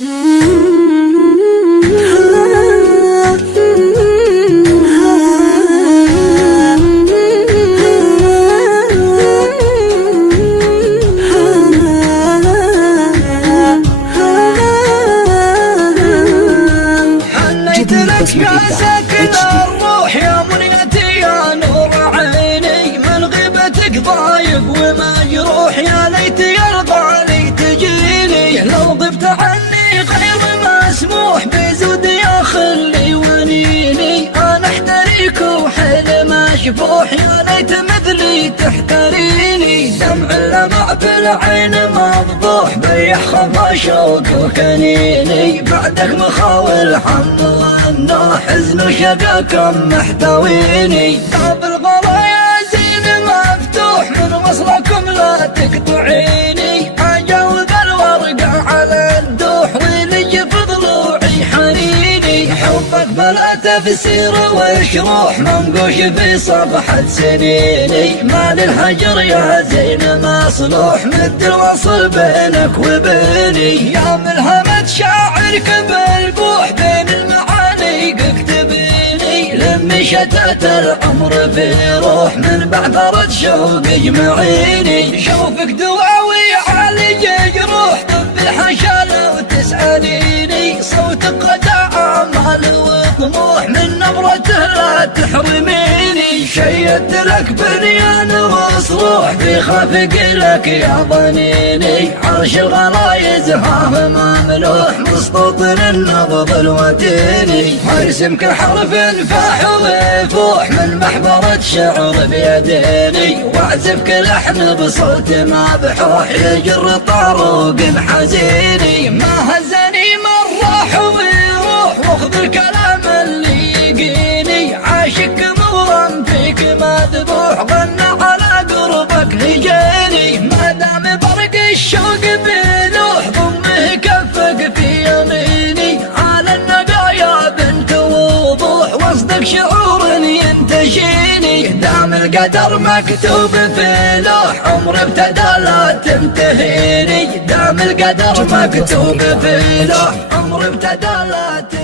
يا ساكن الروح يا منيتي يا نور عيني، من غيبتك ضايق وما يروح، يا ليت يرضى لي تجيني، لو غبت عني غير مسموح بزود يا خلي ونيني، انا احتريك وحلم اشبوح، يا ليت مثلي تحتريني، دمع اللمع بالعين مفضوح، بيح خفا شوق وكنيني، بعدك مخاول حمل النوح، حزن وشقاكم محتويني، باب الغلا يا زين مفتوح، من وصلكم لا تقطعيني، اجاوب الورقة على الدوح، ولي في ضلوعي حنيني، حبك بلا تفسير وشروح، منقوش في صفحة سنيني، ما للهجر يا زين مصلوح، مد الوصل بينك وبيني، يا ملهمة شاعرك بالبوح، بين المعاني اكتبيني، لمي شتات العمر في روح، من بعثرة شوق اجمعيني، شوفك دواوي عالج جروح، طب الحشا لو تسأليني، صوتك غدا آمال وطموح، من نبرته لا تحرميني، شيدت لك بنيان وصروح، في خافق لك يا ضنيني، عرش الغلايز هاه مملوح، مسطوط النبض الوتيني، ارسمك حرف فاح ويفوح، من محبرة شعر بيديني، واعزفك لحن بصوت مبحوح، يجر طاروق حزيني، ما هزني من راح ويروح، واخذ الكلام اللي يقيني، عاشق مغرم فيك مذبوح، غنى على قربك هجيني، ما دام برق الشوق بلوح، ضمه كفك في يميني، على النقايا بنت وضوح، وصدك شعور ينتشيني، دام القدر مكتوب في لوح، عمر ابتدى لا تنتهيني، دام القدر مكتوب في لوح، عمر ابتدى لا تنتهيني.